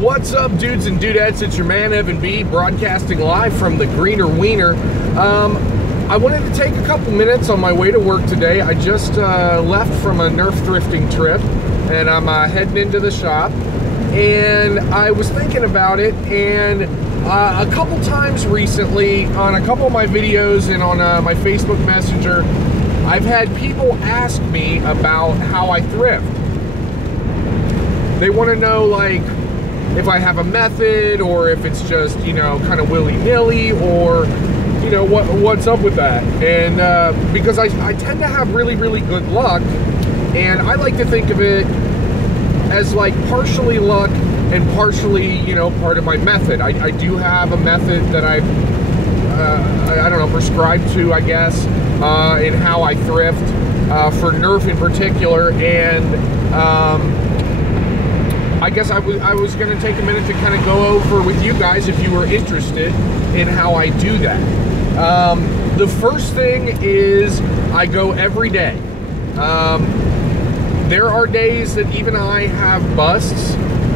What's up, dudes and dudettes? It's your man Evan B, broadcasting live from the Greener Wiener. I wanted to take a couple minutes on my way to work today. I just left from a NERF thrifting trip, and I'm heading into the shop. And I was thinking about it, and a couple times recently on a couple of my videos and on my Facebook Messenger, I've had people ask me about how I thrift. They want to know, like, if I have a method, or if it's just, you know, kind of willy-nilly, or, you know, what's up with that. And because I tend to have really, really good luck, and I like to think of it as like partially luck and partially, you know, part of my method. I do have a method that I don't know, prescribed to, I guess, in how I thrift for NERF in particular. And I guess I was going to take a minute to kind of go over with you guys, if you were interested in how I do that. The first thing is I go every day. There are days that even I have busts,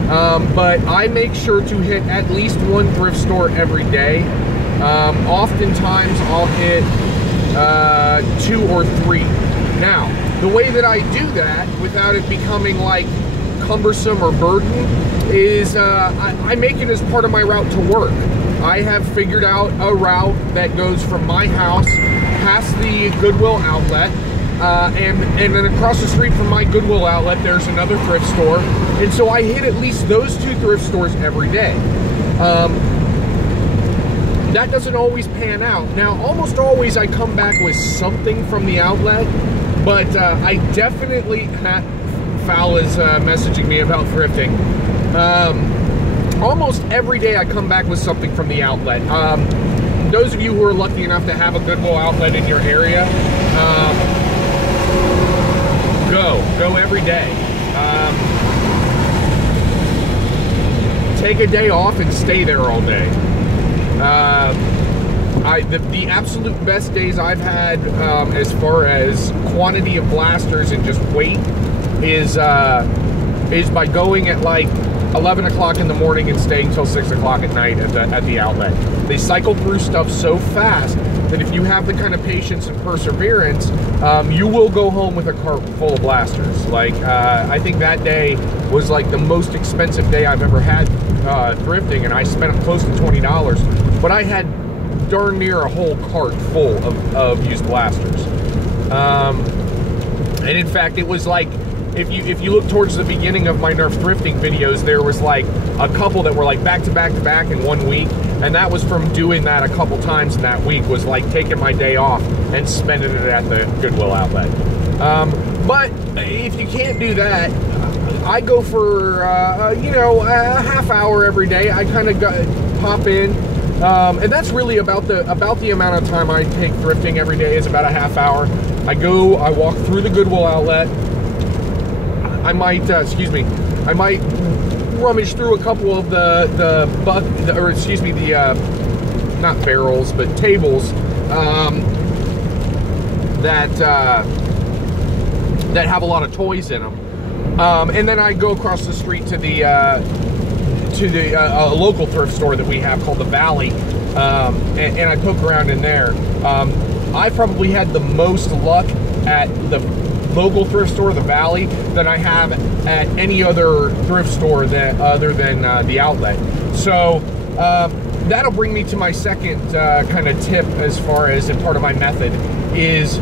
but I make sure to hit at least one thrift store every day. Oftentimes I'll hit 2 or 3. Now, the way that I do that without it becoming like cumbersome or burden is I make it as part of my route to work. I have figured out a route that goes from my house past the Goodwill outlet, and then across the street from my Goodwill outlet there's another thrift store, and so I hit at least those 2 thrift stores every day. That doesn't always pan out. Now, almost always I come back with something from the outlet, but I definitely Foul is messaging me about thrifting. Almost every day I come back with something from the outlet. Those of you who are lucky enough to have a Goodwill outlet in your area, go every day. Take a day off and stay there all day. The absolute best days I've had as far as quantity of blasters and just weight is by going at like 11 o'clock in the morning and staying till 6 o'clock at night at the outlet. They cycle through stuff so fast that if you have the kind of patience and perseverance, you will go home with a cart full of blasters. Like, I think that day was like the most expensive day I've ever had thrifting, and I spent close to $20, but I had darn near a whole cart full of used blasters. And in fact, it was like, if you look towards the beginning of my NERF thrifting videos, there was like a couple that were like back to back to back in 1 week, and that was from doing that a couple times in that week, was like taking my day off and spending it at the Goodwill outlet. But if you can't do that, I go for you know, a half hour every day. I kind of pop in, and that's really about the amount of time I take thrifting every day, is about a half hour. I walk through the Goodwill outlet. I might, I might rummage through a couple of not barrels, but tables that have a lot of toys in them, and then I go across the street to the local thrift store that we have called the Valley, and I poke around in there. I probably had the most luck at the local thrift store, the Valley, than I have at any other thrift store other than the outlet. So that'll bring me to my second kind of tip, as far as in part of my method, is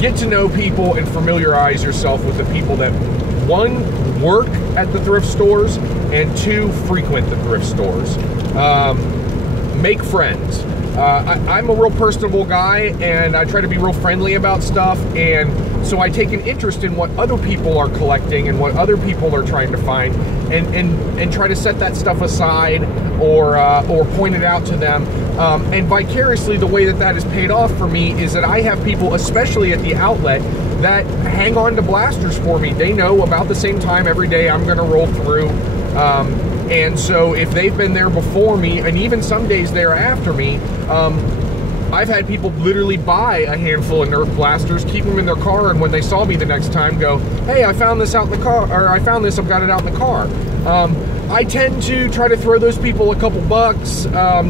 get to know people and familiarize yourself with the people that, 1, work at the thrift stores, and 2, frequent the thrift stores. Make friends. I'm a real personable guy, and I try to be real friendly about stuff, and so I take an interest in what other people are collecting and what other people are trying to find, and try to set that stuff aside, or point it out to them. And vicariously, the way that is paid off for me is that I have people, especially at the outlet, that hang on to blasters for me. They know about the same time every day I'm going to roll through. And so if they've been there before me, and even some days they're after me, I've had people literally buy a handful of NERF blasters, keep them in their car, and when they saw me the next time, go, "Hey, I found this out in the car," or "I found this, I've got it out in the car." I tend to try to throw those people a couple bucks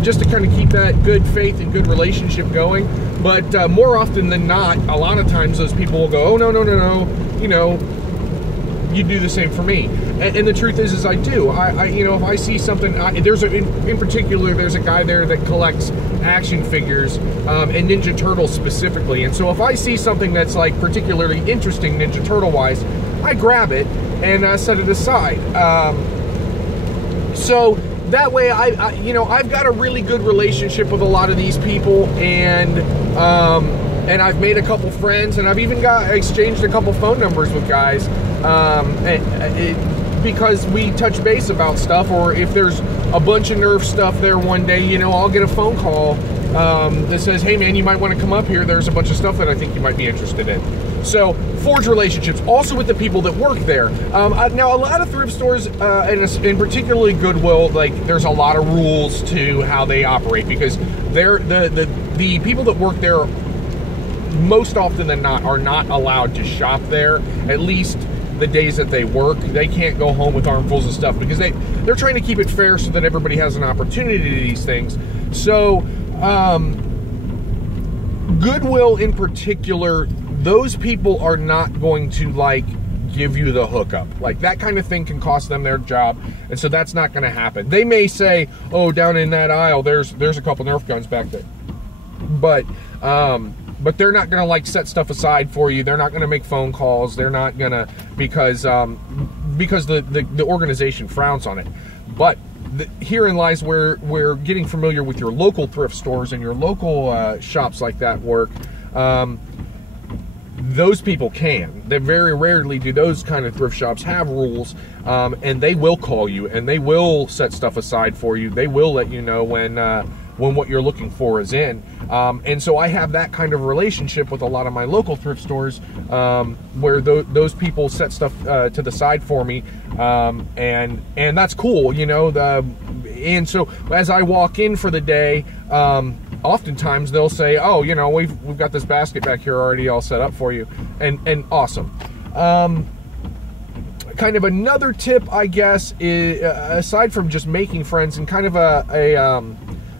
just to kind of keep that good faith and good relationship going. But more often than not, a lot of times those people will go, oh, no, no, no, no, you know, you do the same for me. And the truth is I do. You know, if I see something, in particular, there's a guy there that collects action figures and Ninja Turtles specifically. And so if I see something that's like particularly interesting Ninja Turtle wise, I grab it and set it aside. So that way, you know, I've got a really good relationship with a lot of these people, and I've made a couple friends, and I've even exchanged a couple phone numbers with guys, because we touch base about stuff, or if there's a bunch of NERF stuff there one day, you know, I'll get a phone call that says, hey man, you might want to come up here. There's a bunch of stuff that I think you might be interested in. So forge relationships, also with the people that work there. Now, a lot of thrift stores, and particularly Goodwill, like there's a lot of rules to how they operate, because the people that work there, most often than not, are not allowed to shop there. At least the days that they work, they can't go home with armfuls of stuff, because they're trying to keep it fair so that everybody has an opportunity to these things. So Goodwill in particular, those people are not going to like give you the hookup. Like that kind of thing can cost them their job, and so that's not going to happen. They may say, oh, down in that aisle there's a couple Nerf guns back there, but they're not going to like set stuff aside for you. They're not going to make phone calls. They're not going to, because the organization frowns on it. But herein lies where getting familiar with your local thrift stores and your local shops like that work. Those people can. They very rarely do those kind of thrift shops have rules, and they will call you and they will set stuff aside for you. They will let you know when what you're looking for is in. And so I have that kind of relationship with a lot of my local thrift stores, where those people set stuff to the side for me, and that's cool, you know. And so as I walk in for the day, oftentimes they'll say, oh, you know, we've got this basket back here already all set up for you, and awesome. Kind of another tip, I guess, is, aside from just making friends, and kind of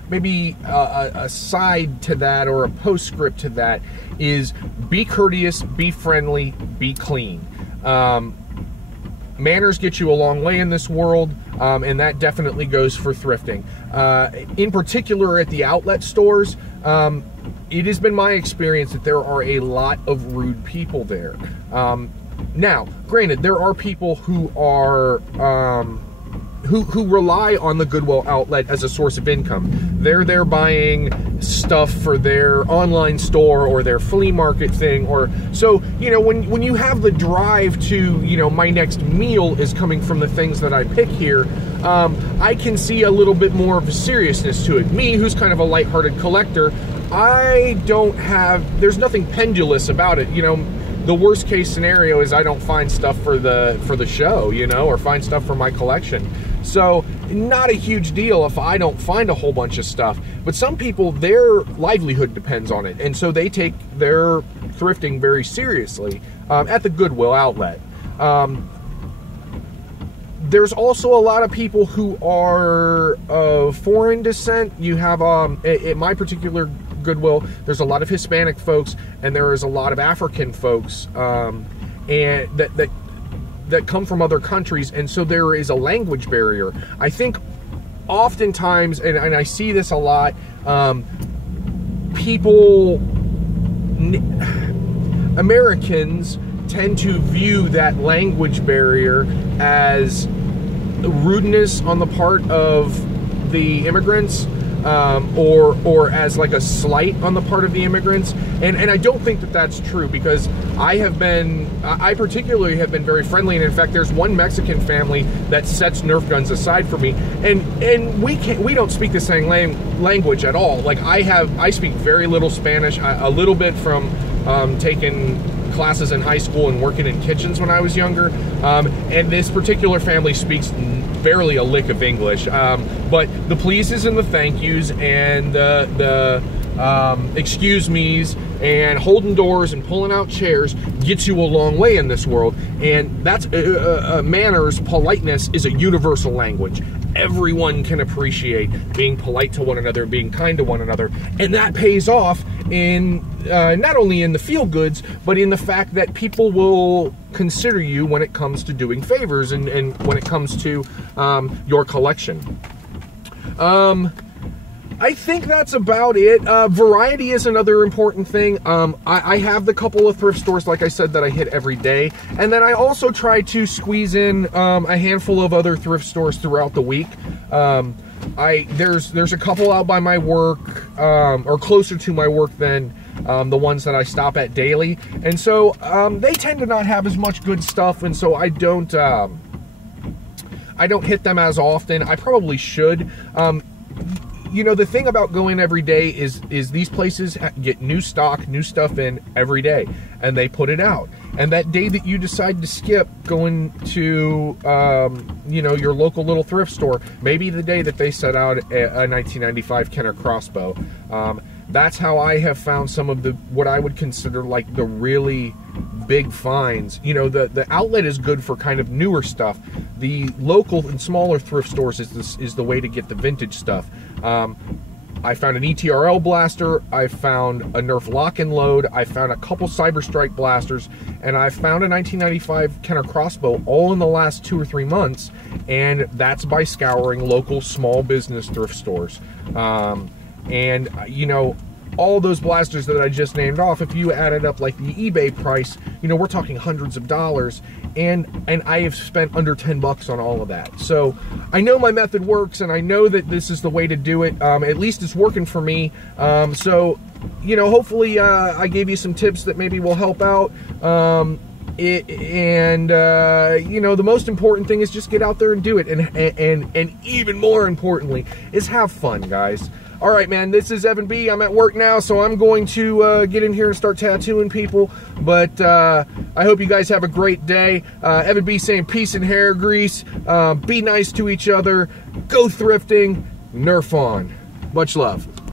maybe a side to that, or a postscript to that, is be courteous, be friendly, be clean. Manners get you a long way in this world, and that definitely goes for thrifting. In particular at the outlet stores, it has been my experience that there are a lot of rude people there. Now, granted, there are people who are who rely on the Goodwill outlet as a source of income. They're there buying stuff for their online store or their flea market thing, or so, you know, when you have the drive to, you know, my next meal is coming from the things that I pick here, I can see a little bit more of a seriousness to it. Me, who's kind of a lighthearted collector, there's nothing pendulous about it, you know. The worst case scenario is I don't find stuff for the show, you know, or find stuff for my collection. So not a huge deal if I don't find a whole bunch of stuff. But some people, their livelihood depends on it, and so they take their thrifting very seriously at the Goodwill outlet. There's also a lot of people who are of foreign descent. You have, at my particular Goodwill, there's a lot of Hispanic folks, and there is a lot of African folks, and that come from other countries, and so there is a language barrier. I think oftentimes, and I see this a lot, Americans tend to view that language barrier as rudeness on the part of the immigrants, or as like a slight on the part of the immigrants, and I don't think that that's true, because I particularly have been very friendly, and in fact there's one Mexican family that sets Nerf guns aside for me, and we don't speak the same language at all. Like I speak very little Spanish, a little bit from taking classes in high school and working in kitchens when I was younger, and this particular family speaks barely a lick of English, but the pleases and the thank yous and the excuse me's and holding doors and pulling out chairs gets you a long way in this world. And that's manners, politeness is a universal language. Everyone can appreciate being polite to one another, being kind to one another, and that pays off in not only in the feel goods, but in the fact that people will consider you when it comes to doing favors and when it comes to your collection. I think that's about it. Variety is another important thing. I have the couple of thrift stores, like I said, that I hit every day. And then I also try to squeeze in a handful of other thrift stores throughout the week. There's a couple out by my work, or closer to my work than the ones that I stop at daily. And so they tend to not have as much good stuff, and so I don't hit them as often. I probably should. You know, the thing about going every day is these places get new stock, new stuff in every day, and they put it out. And that day that you decide to skip going to, you know, your local little thrift store, maybe the day that they set out a 1995 Kenner crossbow, that's how I have found some of the, what I would consider like the really big finds. You know, the outlet is good for kind of newer stuff. The local and smaller thrift stores is the way to get the vintage stuff. I found an ETRL blaster, I found a NERF lock and load, I found a couple Cyber Strike blasters, and I found a 1995 Kenner crossbow all in the last 2 or 3 months, and that's by scouring local small business thrift stores. And you know, all those blasters that I just named off, if you added up like the eBay price, you know, we're talking hundreds of dollars, and I have spent under 10 bucks on all of that. So I know my method works, and I know that this is the way to do it. At least it's working for me. So, you know, hopefully I gave you some tips that maybe will help out. You know, the most important thing is just get out there and do it, and even more importantly is have fun, guys. All right, man, this is Evan B. I'm at work now, so I'm going to get in here and start tattooing people. But I hope you guys have a great day. Evan B. saying peace and hair grease. Be nice to each other. Go thrifting. Nerf on. Much love.